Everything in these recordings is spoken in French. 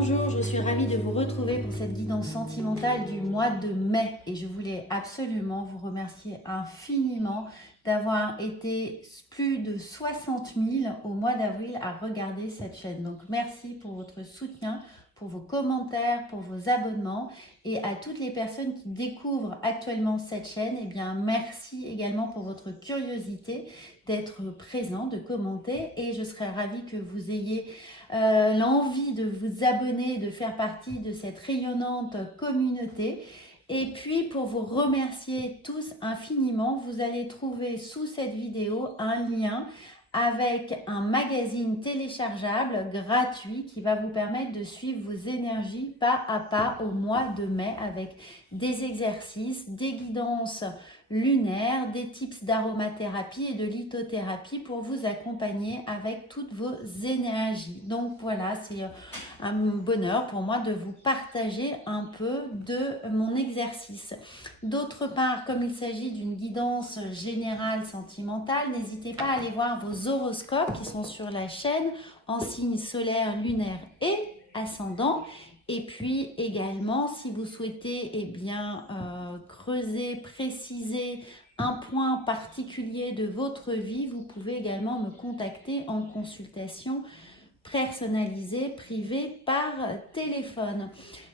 Bonjour, je suis ravie de vous retrouver pour cette guidance sentimentale du mois de mai et je voulais absolument vous remercier infiniment d'avoir été plus de 60 000 au mois d'avril à regarder cette chaîne. Donc merci pour votre soutien, pour vos commentaires, pour vos abonnements et à toutes les personnes qui découvrent actuellement cette chaîne, eh bien merci également pour votre curiosité d'être présent, de commenter et je serais ravie que vous ayez l'envie de vous abonner, de faire partie de cette rayonnante communauté. Et puis pour vous remercier tous infiniment, vous allez trouver sous cette vidéo un lien avec un magazine téléchargeable gratuit qui va vous permettre de suivre vos énergies pas à pas au mois de mai avec des exercices, des guidances lunaires, des tips d'aromathérapie et de lithothérapie pour vous accompagner avec toutes vos énergies. Donc voilà, c'est un bonheur pour moi de vous partager un peu de mon exercice. D'autre part, comme il s'agit d'une guidance générale sentimentale, n'hésitez pas à aller voir vos horoscopes qui sont sur la chaîne en signes solaire, lunaire et ascendant. Et puis également, si vous souhaitez creuser, préciser un point particulier de votre vie, vous pouvez également me contacter en consultation personnalisée, privée par téléphone.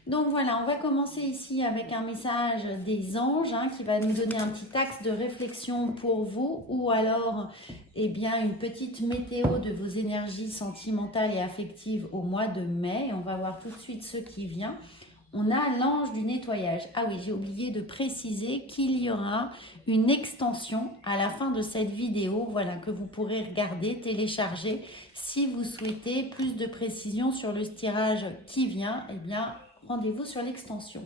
Donc voilà, on va commencer ici avec un message des anges qui va nous donner un petit axe de réflexion pour vous ou alors une petite météo de vos énergies sentimentales et affectives au mois de mai. Et on va voir tout de suite ce qui vient. On a l'ange du nettoyage. Ah oui, j'ai oublié de préciser qu'il y aura une extension à la fin de cette vidéo, voilà, que vous pourrez regarder, télécharger. Si vous souhaitez plus de précision sur le tirage qui vient, eh bien, rendez-vous sur l'extension.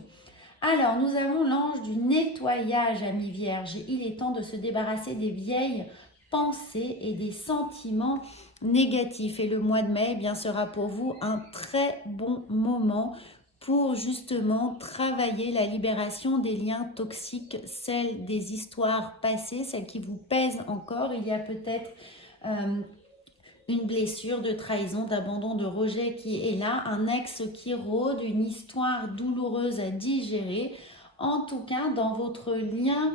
Alors, nous avons l'ange du nettoyage, amis vierges. Il est temps de se débarrasser des vieilles pensées et des sentiments négatifs. Et le mois de mai, sera pour vous un très bon moment pour justement travailler la libération des liens toxiques, celles des histoires passées, celles qui vous pèsent encore. Il y a peut-être une blessure de trahison, d'abandon, de rejet qui est là, un ex qui rôde, une histoire douloureuse à digérer. En tout cas, dans votre lien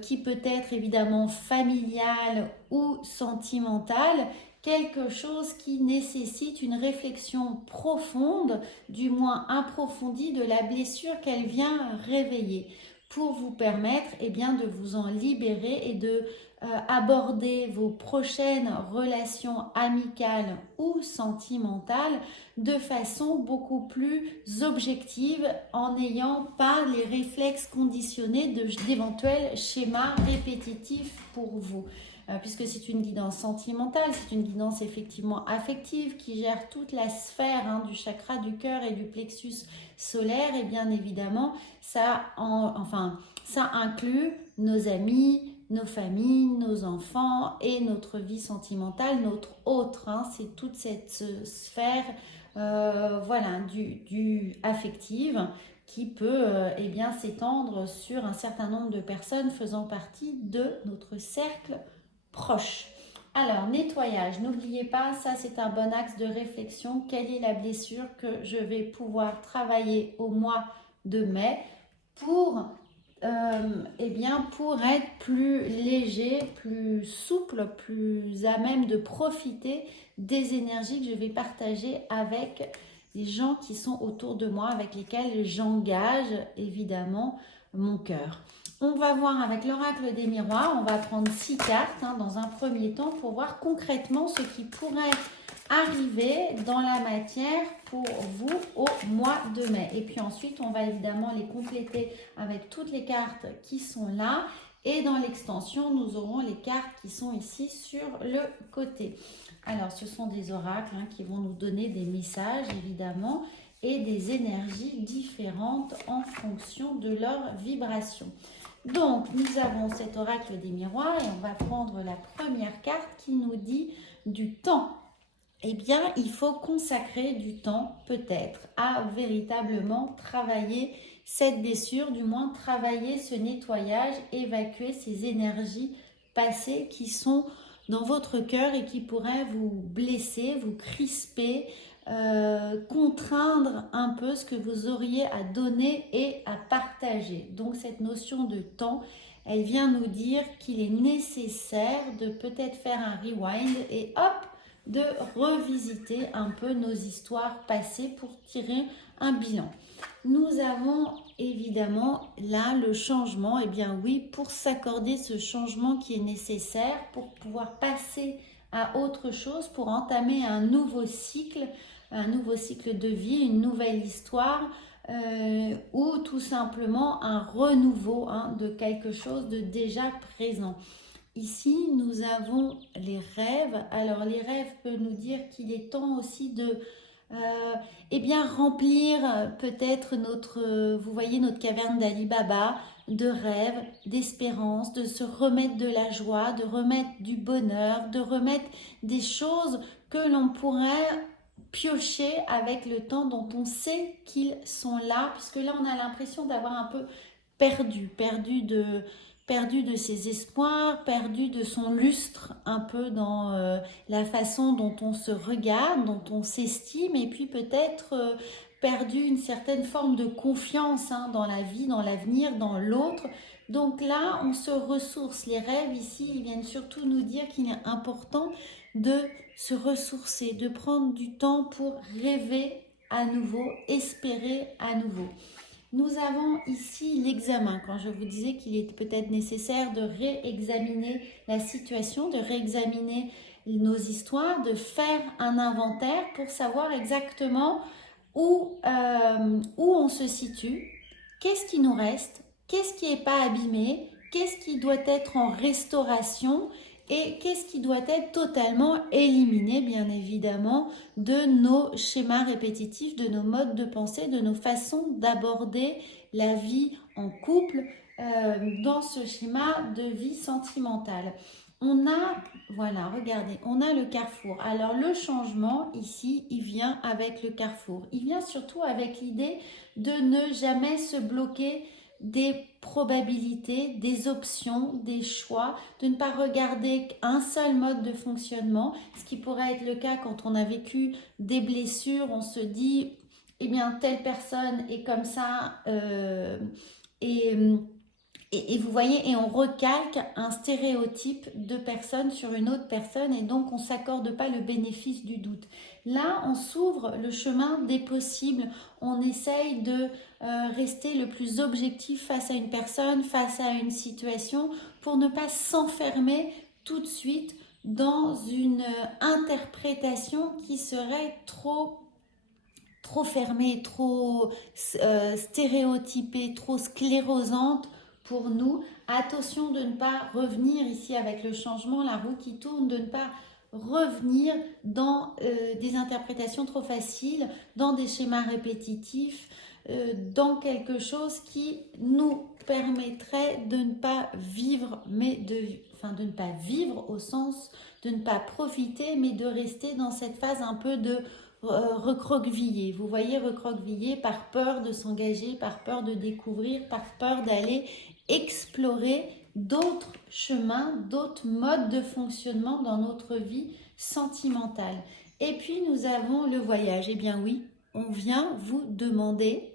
qui peut être évidemment familial ou sentimental, quelque chose qui nécessite une réflexion profonde, du moins approfondie, de la blessure qu'elle vient réveiller pour vous permettre de vous en libérer et de aborder vos prochaines relations amicales ou sentimentales de façon beaucoup plus objective en n'ayant pas les réflexes conditionnés d'éventuels schémas répétitifs pour vous. Puisque c'est une guidance sentimentale, c'est une guidance effectivement affective qui gère toute la sphère du chakra du cœur et du plexus solaire, et bien évidemment ça inclut nos amis, nos familles, nos enfants et notre vie sentimentale, notre autre. C'est toute cette sphère du affective qui peut s'étendre sur un certain nombre de personnes faisant partie de notre cercle proche. Alors, nettoyage, n'oubliez pas, ça c'est un bon axe de réflexion. Quelle est la blessure que je vais pouvoir travailler au mois de mai pour être plus léger, plus souple, plus à même de profiter des énergies que je vais partager avec les gens qui sont autour de moi, avec lesquels j'engage évidemment mon cœur. On va voir avec l'oracle des miroirs, on va prendre 6 cartes dans un premier temps pour voir concrètement ce qui pourrait arriver dans la matière pour vous au mois de mai. Et puis ensuite, on va évidemment les compléter avec toutes les cartes qui sont là. Et dans l'extension, nous aurons les cartes qui sont ici sur le côté. Alors, ce sont des oracles qui vont nous donner des messages, évidemment, et des énergies différentes en fonction de leur vibration. Donc, nous avons cet oracle des miroirs et on va prendre la première carte qui nous dit du temps. Eh bien, il faut consacrer du temps, peut-être, à véritablement travailler cette blessure, du moins travailler ce nettoyage, évacuer ces énergies passées qui sont dans votre cœur et qui pourraient vous blesser, vous crisper, contraindre un peu ce que vous auriez à donner et à partager. Donc cette notion de temps, elle vient nous dire qu'il est nécessaire de peut-être faire un rewind et hop, de revisiter un peu nos histoires passées pour tirer un bilan. Nous avons évidemment là le changement, et bien oui, pour s'accorder ce changement qui est nécessaire pour pouvoir passer à autre chose, pour entamer un nouveau cycle de vie, une nouvelle histoire, ou tout simplement un renouveau de quelque chose de déjà présent. Ici, nous avons les rêves. Alors, les rêves peuvent nous dire qu'il est temps aussi de eh bien, remplir peut-être vous voyez, notre caverne d'Ali Baba, de rêves, d'espérance, de se remettre de la joie, de remettre du bonheur, de remettre des choses que l'on pourrait piocher avec le temps dont on sait qu'ils sont là, puisque là, on a l'impression d'avoir un peu perdu de ses espoirs, perdu de son lustre un peu dans la façon dont on se regarde, dont on s'estime, et puis peut-être perdu une certaine forme de confiance dans la vie, dans l'avenir, dans l'autre. Donc là, on se ressource. Les rêves ici, ils viennent surtout nous dire qu'il est important de se ressourcer, de prendre du temps pour rêver à nouveau, espérer à nouveau. Nous avons ici l'examen, quand je vous disais qu'il est peut-être nécessaire de réexaminer la situation, de réexaminer nos histoires, de faire un inventaire pour savoir exactement où on se situe, qu'est-ce qui nous reste, qu'est-ce qui n'est pas abîmé, qu'est-ce qui doit être en restauration et qu'est-ce qui doit être totalement éliminé, bien évidemment, de nos schémas répétitifs, de nos modes de pensée, de nos façons d'aborder la vie en couple dans ce schéma de vie sentimentale. On a, voilà, regardez, on a le carrefour. Alors le changement ici, il vient avec le carrefour. Il vient surtout avec l'idée de ne jamais se bloquer des probabilités, des options, des choix, de ne pas regarder qu'un seul mode de fonctionnement, ce qui pourrait être le cas quand on a vécu des blessures, on se dit, eh bien, telle personne est comme ça, et vous voyez, et on recalque un stéréotype de personne sur une autre personne et donc on ne s'accorde pas le bénéfice du doute. Là, on s'ouvre le chemin des possibles, on essaye de rester le plus objectif face à une personne, face à une situation pour ne pas s'enfermer tout de suite dans une interprétation qui serait trop fermée, trop stéréotypée, trop sclérosante pour nous. Attention de ne pas revenir ici avec le changement, la roue qui tourne, de ne pas revenir dans des interprétations trop faciles, dans des schémas répétitifs, dans quelque chose qui nous permettrait de ne pas vivre, mais de ne pas vivre au sens de ne pas profiter, mais de rester dans cette phase un peu de recroquevillé. Vous voyez, recroquevillé par peur de s'engager, par peur de découvrir, par peur d'aller explorer d'autres chemins, d'autres modes de fonctionnement dans notre vie sentimentale. Et puis nous avons le voyage. Eh bien oui, on vient vous demander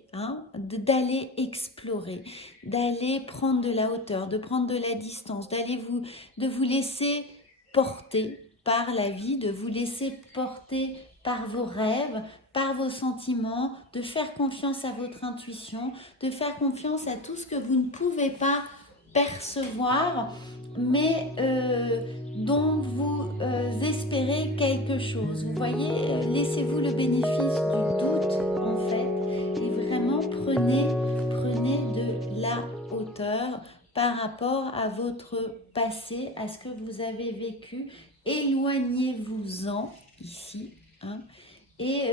d'aller explorer, d'aller prendre de la hauteur, de prendre de la distance, de vous laisser porter par la vie, de vous laisser porter par vos rêves, par vos sentiments, de faire confiance à votre intuition, de faire confiance à tout ce que vous ne pouvez pas percevoir, mais dont vous espérez quelque chose. Vous voyez, laissez-vous le bénéfice du doute, en fait, et vraiment prenez de la hauteur par rapport à votre passé, à ce que vous avez vécu. Éloignez-vous-en ici, et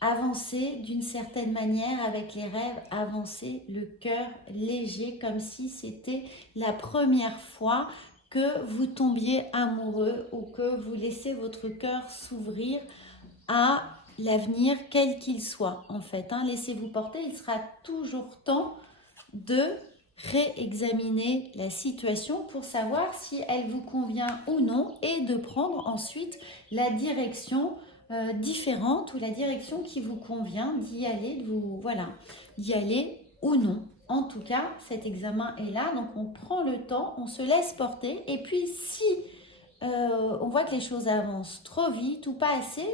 avancez d'une certaine manière avec les rêves, avancez le cœur léger, comme si c'était la première fois que vous tombiez amoureux ou que vous laissez votre cœur s'ouvrir à l'avenir, quel qu'il soit, en fait. Laissez-vous porter, il sera toujours temps de réexaminer la situation pour savoir si elle vous convient ou non et de prendre ensuite la direction différente ou la direction qui vous convient d'y aller, voilà, d'y aller ou non. En tout cas, cet examen est là, donc on prend le temps, on se laisse porter. Et puis, si on voit que les choses avancent trop vite ou pas assez,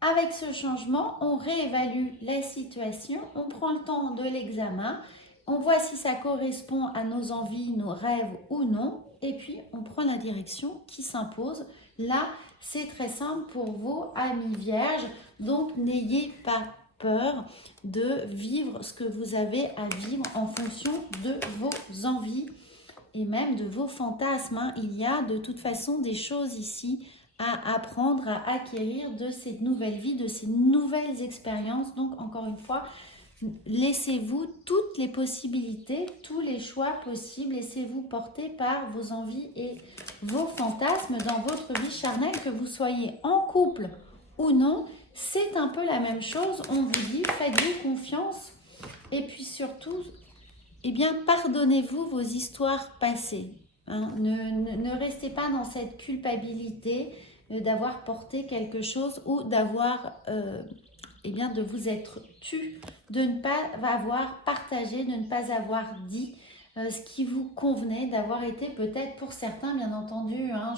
avec ce changement, on réévalue la situation, on prend le temps de l'examen, on voit si ça correspond à nos envies, nos rêves ou non, et puis on prend la direction qui s'impose. Là, c'est très simple pour vous, amis vierges, donc n'ayez pas peur de vivre ce que vous avez à vivre en fonction de vos envies et même de vos fantasmes. Il y a de toute façon des choses ici à apprendre, à acquérir de cette nouvelle vie, de ces nouvelles expériences. Donc, encore une fois, laissez-vous toutes les possibilités, tous les choix possibles. Laissez-vous porter par vos envies et vos fantasmes dans votre vie charnelle, que vous soyez en couple ou non. C'est un peu la même chose. On vous dit, faites-vous confiance. Et puis surtout, eh bien, pardonnez-vous vos histoires passées. Hein. Ne restez pas dans cette culpabilité d'avoir porté quelque chose ou d'avoir, eh bien, de vous être tu, de ne pas avoir partagé, de ne pas avoir dit ce qui vous convenait, d'avoir été peut-être pour certains, bien entendu, hein,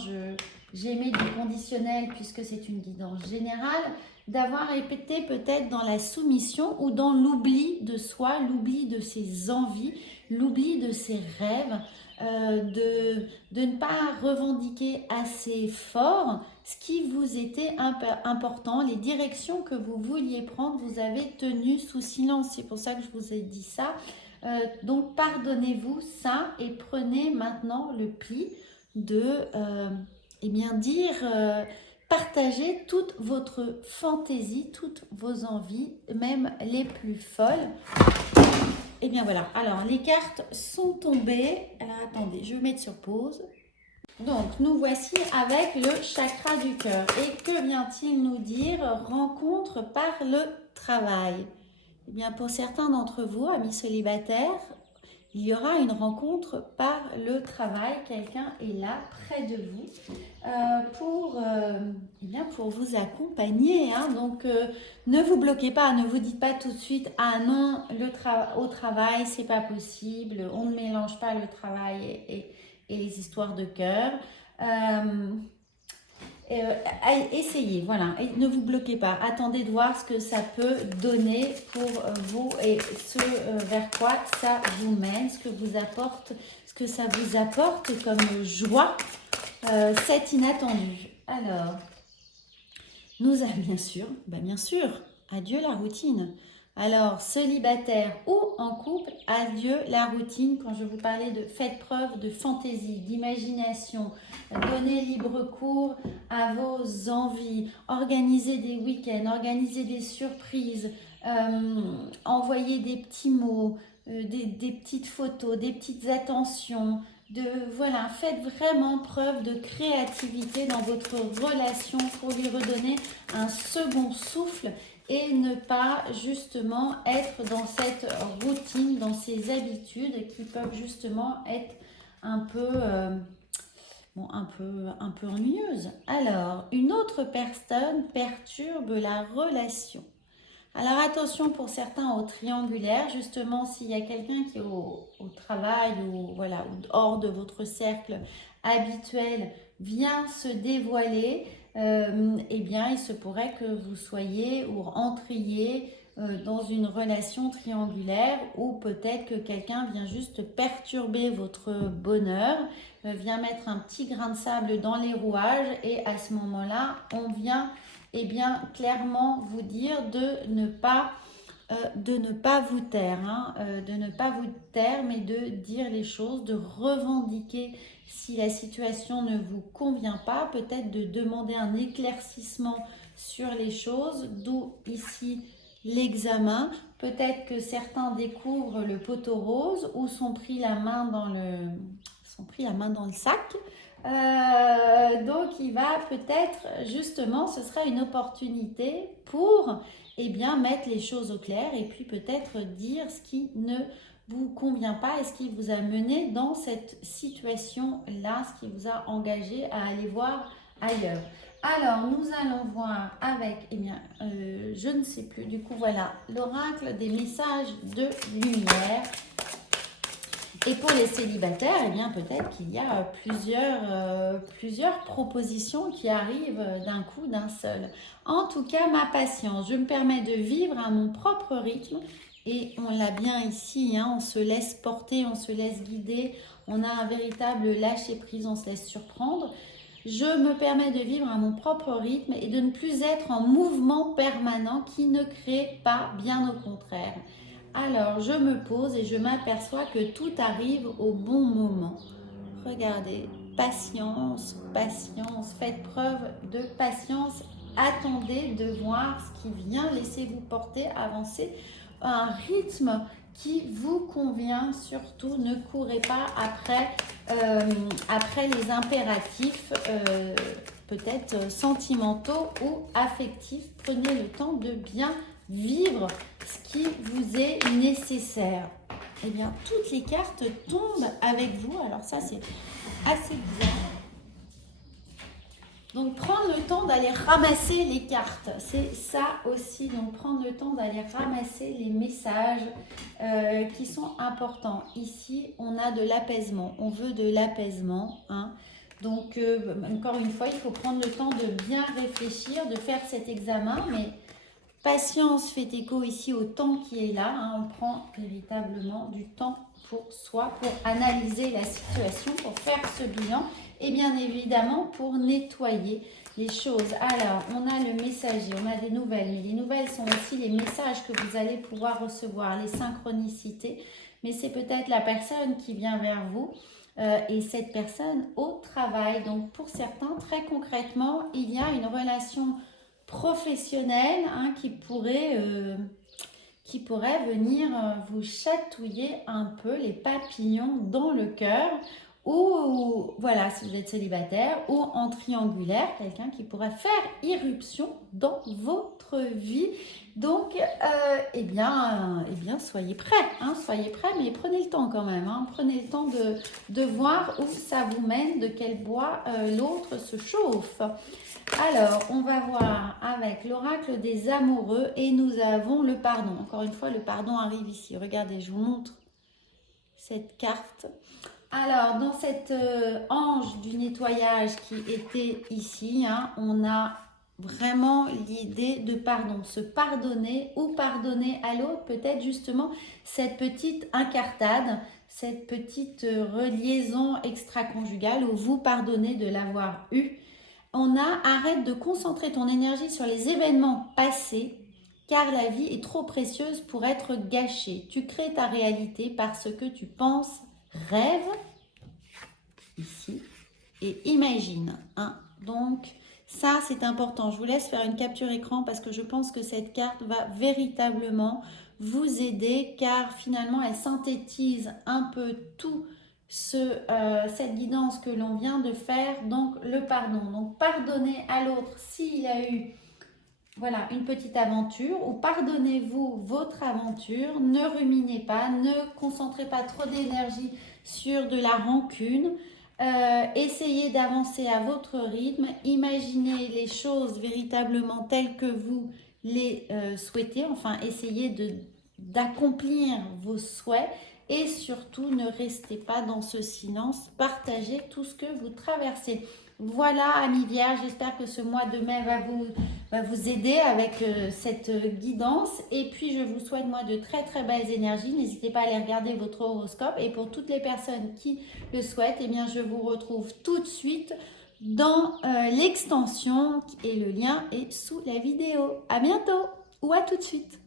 j'ai mis du conditionnel puisque c'est une guidance générale, d'avoir été peut-être dans la soumission ou dans l'oubli de soi, l'oubli de ses envies, l'oubli de ses rêves, de ne pas revendiquer assez fort ce qui vous était important, les directions que vous vouliez prendre, vous avez tenu sous silence. C'est pour ça que je vous ai dit ça. Donc pardonnez-vous ça et prenez maintenant le pli de eh bien dire, partager toute votre fantaisie, toutes vos envies, même les plus folles. Et bien voilà, alors les cartes sont tombées. Alors attendez, je vais mettre sur pause. Donc nous voici avec le chakra du cœur. Et que vient-il nous dire? Rencontre par le travail. Eh bien pour certains d'entre vous, amis célibataires, il y aura une rencontre par le travail. Quelqu'un est là, près de vous, eh bien pour vous accompagner. Hein. Donc, ne vous bloquez pas, ne vous dites pas tout de suite « Ah non, au travail, c'est pas possible, on ne mélange pas le travail et les histoires de cœur. » Essayez, voilà, et ne vous bloquez pas, attendez de voir ce que ça peut donner pour vous et ce vers quoi ça vous mène, ce que ça vous apporte comme joie, c'est inattendu. Alors, nous avons bien sûr, adieu la routine. Alors, célibataire ou en couple, adieu la routine. Quand je vous parlais de faites preuve de fantaisie, d'imagination, donnez libre cours à vos envies, organisez des week-ends, organisez des surprises, envoyez des petits mots, des petites photos, des petites attentions. Voilà, faites vraiment preuve de créativité dans votre relation pour lui redonner un second souffle et ne pas justement être dans cette routine, dans ces habitudes qui peuvent justement être un peu ennuyeuses. Alors, une autre personne perturbe la relation. Alors attention pour certains au triangulaire, justement s'il y a quelqu'un qui est au travail ou voilà, hors de votre cercle habituel vient se dévoiler, eh bien il se pourrait que vous soyez ou entriez dans une relation triangulaire ou peut-être que quelqu'un vient juste perturber votre bonheur, vient mettre un petit grain de sable dans les rouages et à ce moment-là, on vient clairement vous dire de ne pas vous taire, hein, de ne pas vous taire, mais de dire les choses, de revendiquer si la situation ne vous convient pas, peut-être de demander un éclaircissement sur les choses, d'où ici l'examen. Peut-être que certains découvrent le poteau rose ou sont pris la main dans le sac. Donc il va peut-être justement, ce sera une opportunité pour mettre les choses au clair et puis peut-être dire ce qui ne vous convient pas et ce qui vous a mené dans cette situation là, ce qui vous a engagé à aller voir ailleurs. Alors, nous allons voir avec, eh bien, je ne sais plus, du coup, voilà, l'oracle des messages de lumière. Et pour les célibataires, eh bien, peut-être qu'il y a plusieurs propositions qui arrivent d'un coup, d'un seul. En tout cas, ma patience, je me permets de vivre à mon propre rythme. Et on l'a bien ici, hein, on se laisse porter, on se laisse guider. On a un véritable lâcher-prise, on se laisse surprendre. Je me permets de vivre à mon propre rythme et de ne plus être en mouvement permanent qui ne crée pas, bien au contraire. Alors, je me pose et je m'aperçois que tout arrive au bon moment. Regardez, patience, patience, faites preuve de patience. Attendez de voir ce qui vient, laissez-vous porter, avancer à un rythme qui vous convient. Surtout, ne courez pas après les impératifs peut-être sentimentaux ou affectifs. Prenez le temps de bien vivre ce qui vous est nécessaire. Eh bien, toutes les cartes tombent avec vous. Alors ça, c'est assez bizarre. Donc, prendre le temps d'aller ramasser les cartes, c'est ça aussi. Donc, prendre le temps d'aller ramasser les messages qui sont importants. Ici, on a de l'apaisement. On veut de l'apaisement, hein. Donc, encore une fois, il faut prendre le temps de bien réfléchir, de faire cet examen, mais patience fait écho ici au temps qui est là, hein. On prend véritablement du temps pour soi, pour analyser la situation, pour faire ce bilan et bien évidemment pour nettoyer les choses. Alors, on a le messager, on a des nouvelles, mais les nouvelles sont aussi les messages que vous allez pouvoir recevoir, les synchronicités, mais c'est peut-être la personne qui vient vers vous et cette personne au travail. Donc, pour certains, très concrètement, il y a une relation professionnel, hein, qui pourrait venir vous chatouiller un peu les papillons dans le cœur, ou voilà, si vous êtes célibataire, ou en triangulaire, quelqu'un qui pourrait faire irruption dans votre vie. Donc, eh bien, soyez prêts, hein, mais prenez le temps quand même, hein, prenez le temps de voir où ça vous mène, de quel bois l'autre se chauffe. Alors, on va voir avec l'oracle des amoureux et nous avons le pardon. Encore une fois, le pardon arrive ici. Regardez, je vous montre cette carte. Alors, dans cette ange du nettoyage qui était ici, hein, on a vraiment l'idée de pardon. Se pardonner ou pardonner à l'autre, peut-être justement cette petite incartade, cette petite reliaison extra-conjugale où vous pardonnez de l'avoir eu. On a arrête de concentrer ton énergie sur les événements passés car la vie est trop précieuse pour être gâchée. Tu crées ta réalité parce que tu penses, rêve ici et imagine, hein. Donc ça c'est important. Je vous laisse faire une capture écran parce que je pense que cette carte va véritablement vous aider car finalement elle synthétise un peu tout cette guidance que l'on vient de faire. Donc le pardon, donc pardonnez à l'autre s'il a eu voilà une petite aventure, ou pardonnez-vous votre aventure. Ne ruminez pas, ne concentrez pas trop d'énergie sur de la rancune. Essayez d'avancer à votre rythme, imaginez les choses véritablement telles que vous les souhaitez, enfin essayez d'accomplir vos souhaits. Et surtout, ne restez pas dans ce silence, partagez tout ce que vous traversez. Voilà, amis vierges, j'espère que ce mois de mai va vous aider avec cette guidance. Et puis, je vous souhaite, moi, de très, très belles énergies. N'hésitez pas à aller regarder votre horoscope. Et pour toutes les personnes qui le souhaitent, eh bien, je vous retrouve tout de suite dans l'extension. Et le lien est sous la vidéo. À bientôt ou à tout de suite.